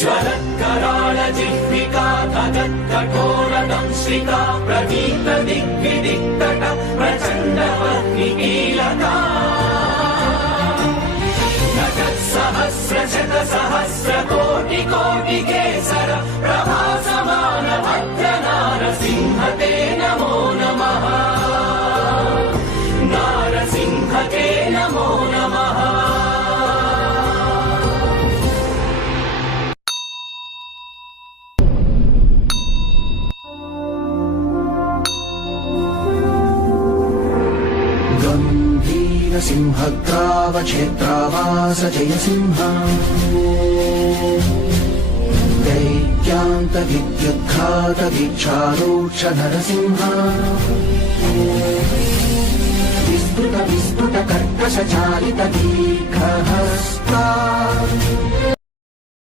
ज्वलत्कराळ जिह्विका तगत्कठोरदंश्रिका प्रदीप्त दिग्विदिक्तट प्रचण्ड पत्निकीलका सहस्र सहस्र कोटि कोटि केसर प्रभासमान भद्र नारसिंह ते नमो नमः नारसिंह ते नमो नमः सिंहग्रावक्षेत्रावास जयसिंह दैत्यान्त विद्युद्घात वीक्षारोक्ष नरसिंह विस्फुट कर्कश चालित दीर्घहस्ता